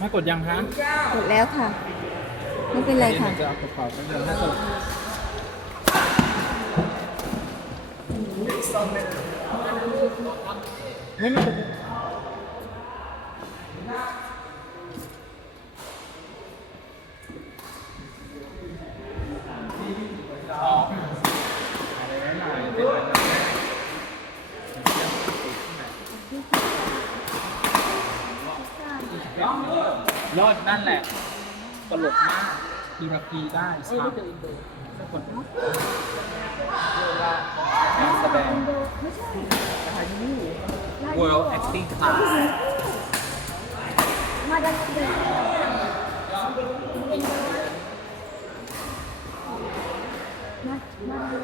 มากดยังคะกดแล้วค่ะ ไม่เป็นไรเดี๋ยวค่ะมันจะเอากระเป๋าไปเดี๋ยวให้กดไม่ไม่อ๋ออะไรไว้หน่อยเป็นอะไรรอด นั่นแหละตลกมากทีระพีได้ฉากสักคนการแสดง World Acting Class มาดันเด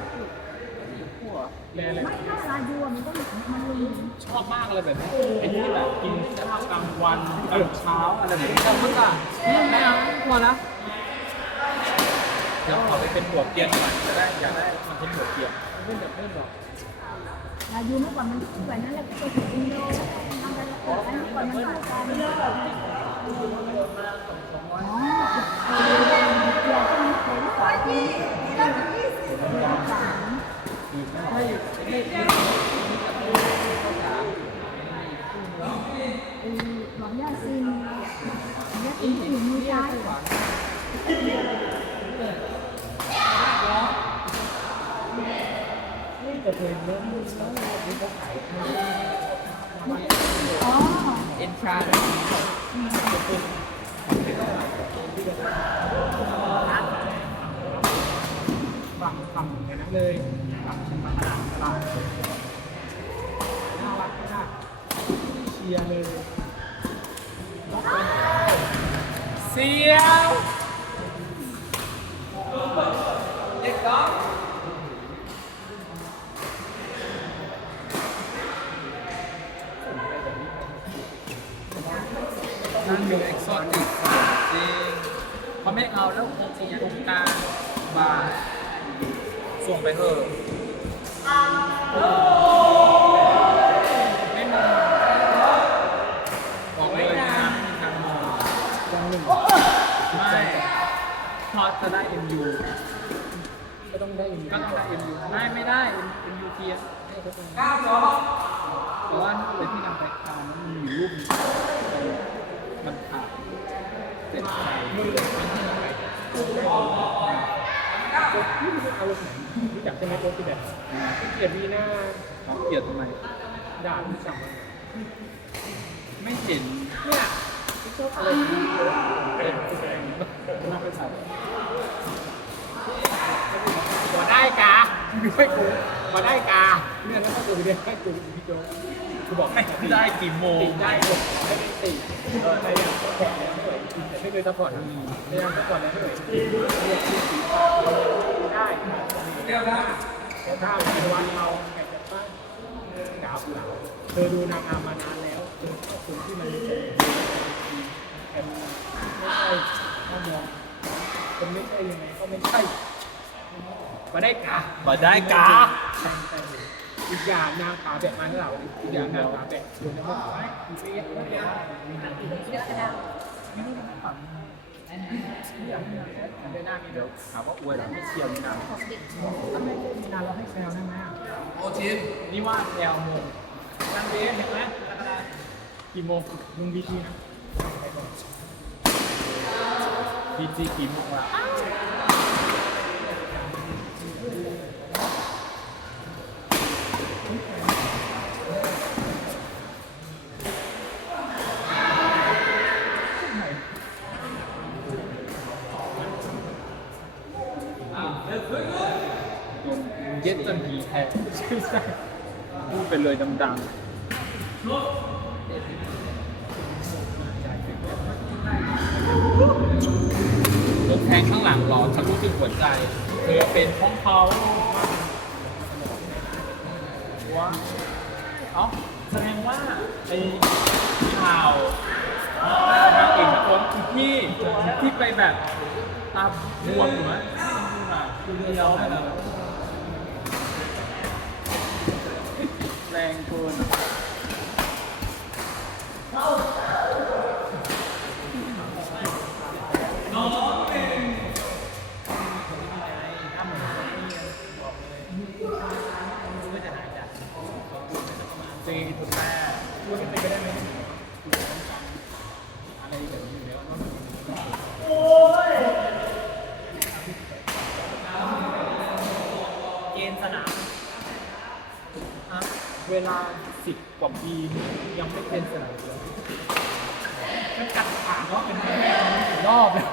มามาดูหัวแม่เลยไม่ถ้าลาดูมันก็มันลืมชอบมากเลยแบบนี้ไอ้ที่แบบกินข้าวกลางวันกลางเช้าอะไรแบบนี้ชอบมากอะไม่เอาพอละเดี๋ยวขอไปเป็นหัวเกรียนหน่อยจะได้อยากได้คอนเทนต์หัวเกรียนไม่แบบไม่หรอกลาดูเมื่อก่อนมันแบบนั้นแหละก็ตัวถึงอินโดทำกันแล้วอันนี้ก่อนมันต่างกันอ๋อเออเดี๋ยวต้องเห็นก่อนที่ต้องยี่สิบสาม ไม่ไม่ หวังยาซินยาซินที่อยู่มือซ้ายอ๋อ เอ็นทราฝั่งฝั่งอย่างนั้นเลยฝั่งชิมพนาตลาดน่ารักมาก เชียเลยเสียวเด็กน้องนั่นคือเอ็กซ์โซติกจริงเขาไม่เอาแล้วคงจะยังตรงกลางมาส่งไปเถอะ ไม่พอจะได้ MU ก็ต้องได้ MU ก็ต้องได้ MU ไม่ไม่ได้ MU เทียก้าวสองแต่ว่าเป็นที่นำไปทำมันมีอยู่รูปหนึ่งมันขาดเป็นอะไรมือมันที่นำไปนี่คือเอาลงไหนรู้จักใช่ไหมโค้ชที่แบบเกลียดวีหน้าเกลียดทำไมด่ารู้จักไหมไม่เห็นเนี่ยที่ชอบอะไรดี เป็นแสดงน่าไปใส่บ่ได้กาไม่ค่อยกูบ่ได้กาเนี่ยแล้วก็ดูเนี่ยให้ดูพี่โจกคือบอกไม่ได้กี่โมงติดได้หมดไม่ได้ติดเออพยายามซัพพอร์ตแล้วไม่ไหวแต่ไม่เคยซัพพอร์ตนะพยายามซัพพอร์ตแล้วไม่ไหวเรียกที่สีฟ้าได้เดี๋ยวนะแต่ถ้าเป็นวันเราแข่งกันบ้างดาวเหลาเธอดูนางงามมานานแล้วเธอชอบคนที่มันแต่ไม่ใช่ ถ้ามองคนไม่ใช่ยังไงก็ไม่ใช่มาได้กาบ่ได้กาอีกอย่างนางขาแบบมันเราอีกอย่างนางขาแบบดูนะว่าไม่อีเฟียไม่ได้ได้หน้ามีเดี๋ยวถามว่าอวยหรือไม่เชียร์มีนามีนาเราให้แซวได้ไหมโอชินนี่ว่าแซวโมงวันเดย์เห็นไหมกี่โมงลุงบีทีนะ บีจีกี่โมงละเย็ดจนผีแทนใช่ใช่พูดไปเลยดังๆ รถแทงข้างหลังหลอดทะลุถึงหัวใจเธอเป็นของเขาว้าเอ้าแสดงว่าไอ้ข่าวทางเอกนักร้องคือพี่ที่ไปแบบตาบวมเหมือนคือเดียวแบบแรงเกิน ลา สิบกว่าปียังไม่เป็นสนามเลยมันกัดขาเนาะเป็นแม่กี่รอบแล้ว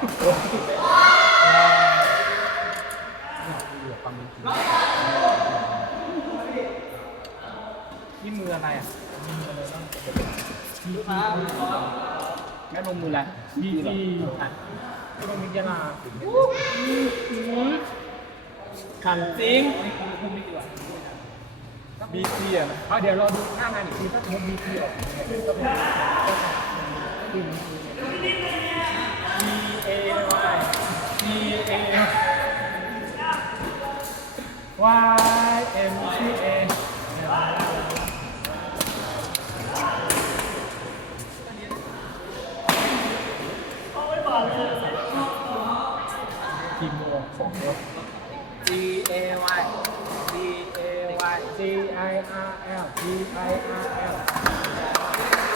นี่มืออะไรอะมืออะไรบ้างมีแม่ลงมือแล้วดีดีอะที่ลงมิยาลาขันจริงนี่คุณไม่ดีกว่า บีทีอะเพราะเดี๋ยวเราดูหน้างานอีกทีถ้าสมมติบีทีออกก็เป็นก็เป็น B A Y B A Y M C A ทีมโมสองรถ G A Y G A Y G I R L G I R L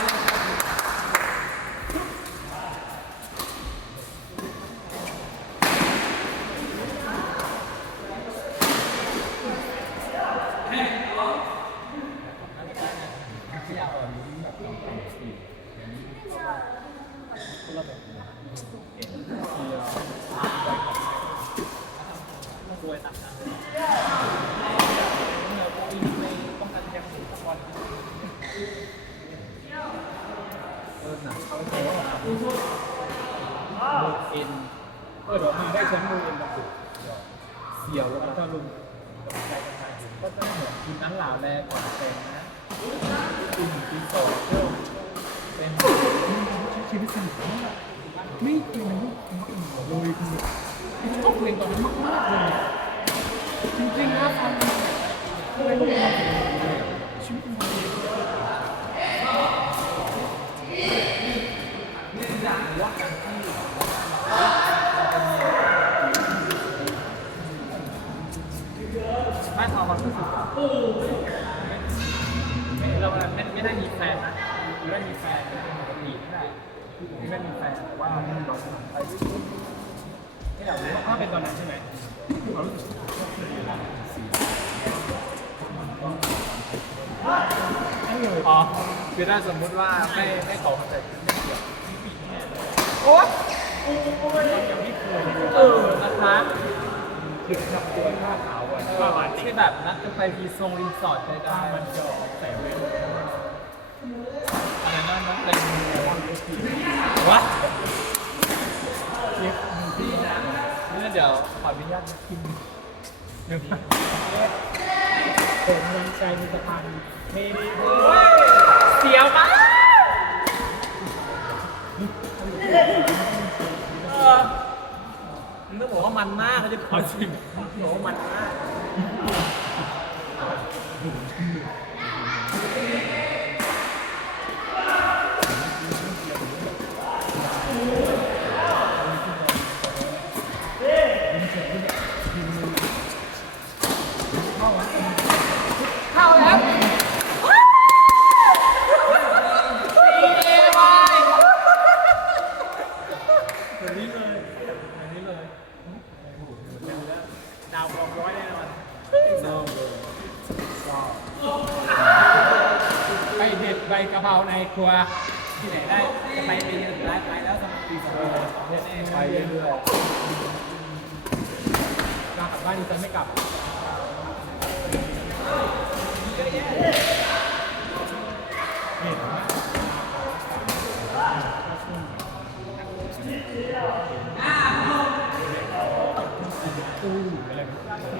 เออหนักเขาโตมือเอ็นเออดี๋ยวมีได้แชมป์มือเอ็นมาสุดเสี่ยวแล้วก็ลุงก็จะเหมือนทีมนั้นหล่าแรงกว่าเป็นนะทีมทีมโตเที่ยวเป็นชีวิตสนุกมากไม่เก่งไม่เก่งเลยคือชอบเพลงตอนนั้นมากๆเลยจริงๆนะฟังไม่รู้ชีวิตมัน บ้านทองมันรู้สึกเราไม่ไม่ได้มีแฟนนะไม่ได้มีแฟนหนีไม่ได้ไม่ได้มีแฟนว่าเราไปที่สุดไม่อยากรู้ว่าถ้าเป็นตอนนั้นใช่ไหมความรู้สึกอ๋อคือถ้าสมมุติว่าไม่ไม่ขอมันจไม่เกี่ยวโอ๊ยโอ้ยยังไม่เคยเออนะคะถึงกับตัวผ้าขาว ที่แบบนัดกันไปรีทรงรีสอร์ทได้ได้มันจะใส่เวลอะไรนั่นนั่นเป็นวะเย็บมือพี่นะนี่เดี๋ยวขออนุญาตกินหนึ่งผมยังใจมีสะพานไม่ได้เสียวมากเออมึงต้องบอกว่ามันมากเขาจะขอชิมบอกว่ามันมาก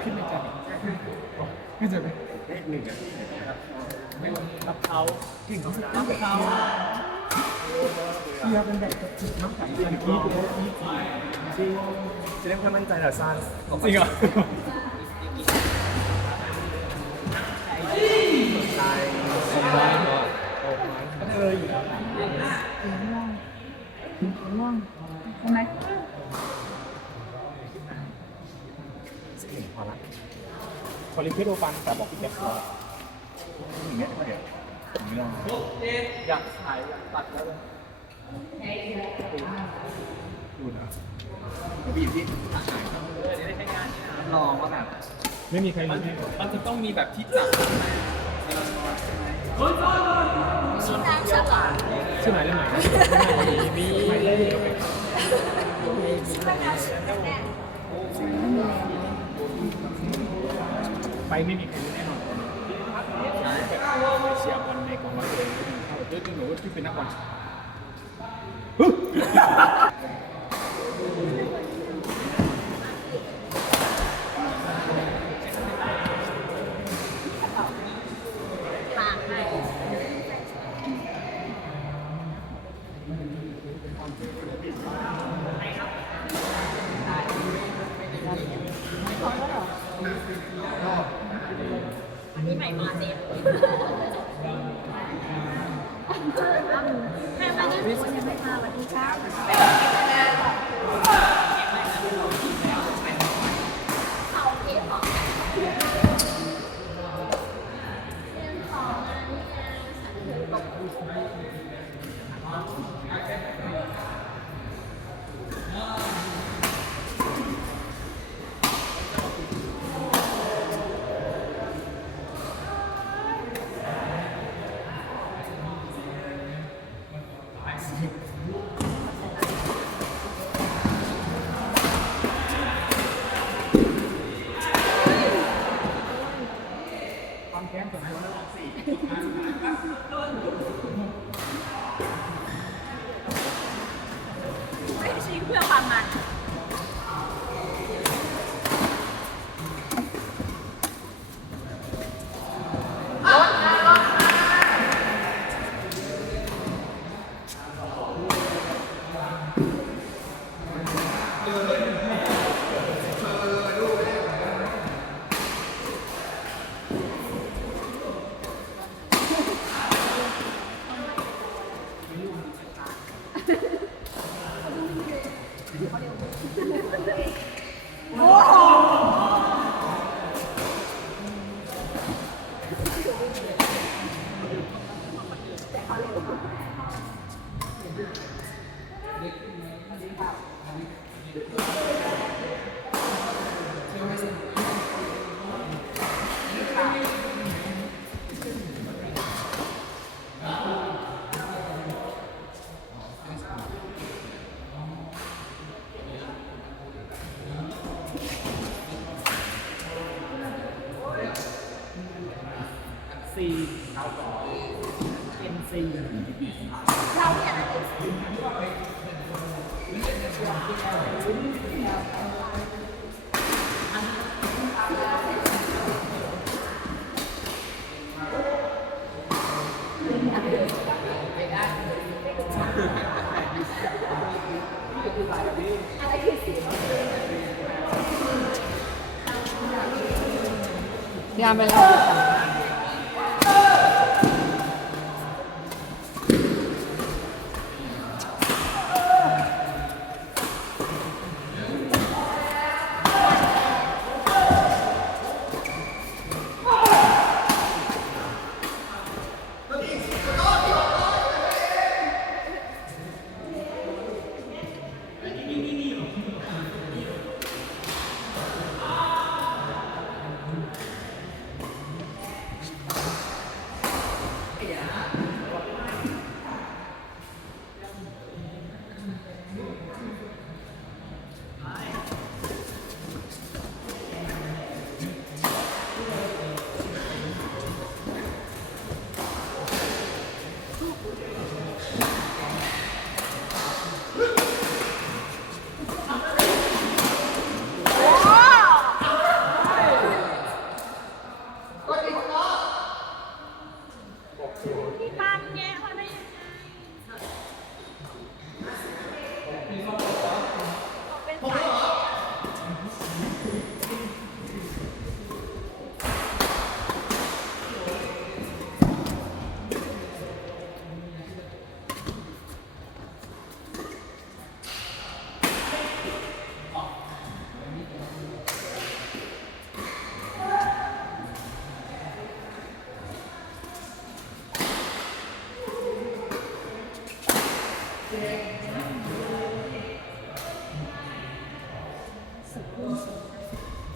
ขึ้นในใจไม่เจอไหมหนึ่งอะไม่วันรับเขาเก่งที่สุดรับเขาเชียร์เป็นแบบจุดน้ำใสเป็นกีดเลยกีดจริงจะได้ค่อยมั่นใจเหรอซานจริงเหรอ พี่โดนฟันแต่บอกพี่แจ็คว่าอย่างเงี้ยเดี๋ยวไม่ได้อยากถ่ายอยากตัดแล้วเลยดูนะบีบที่ถ่ายครเอยได้ใช้งานลองว่าแบบไม่มีใครรู้มันจะต้องมีแบบที่จับชื่อน้ำฉันเหรอชื่อไหนเล่นไหนมีมีเล่นชื่อน้ำฉันมี ไปไม่มีใครรู้แน่นอนใช้แบบเสียบอลในกองบอลเองด้วหนูที่เป็นนักบอล Thank you. Thank you. Ja, Ärmel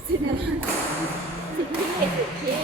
สิ่งที่เนสิ่งที่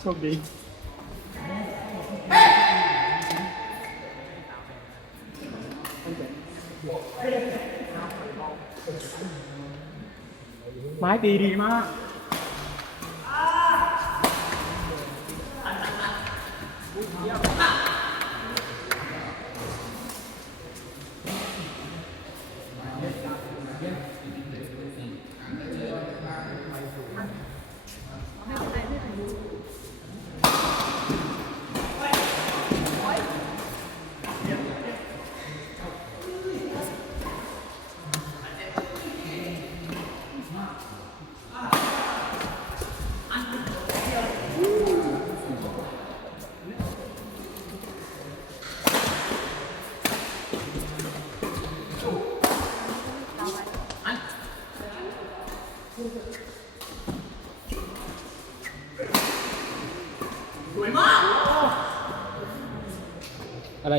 โชคดีไม้ตีดีมาก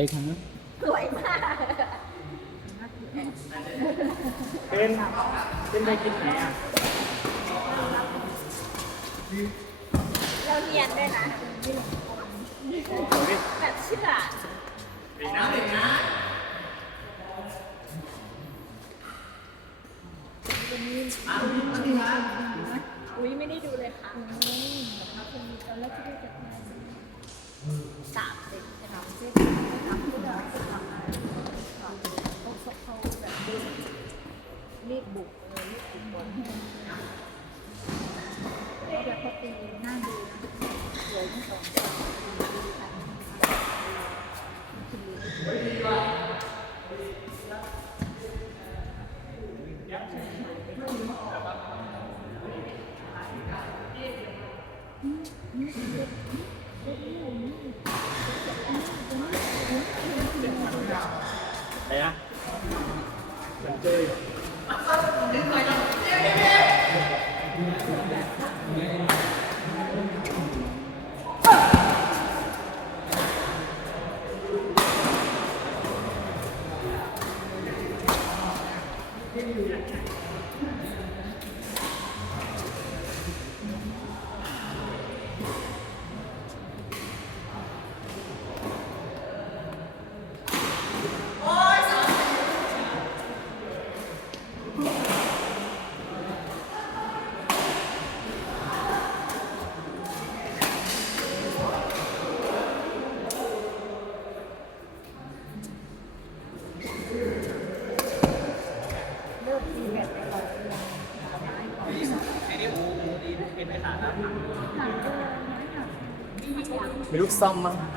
Okay. อะไรนะ 脏吗？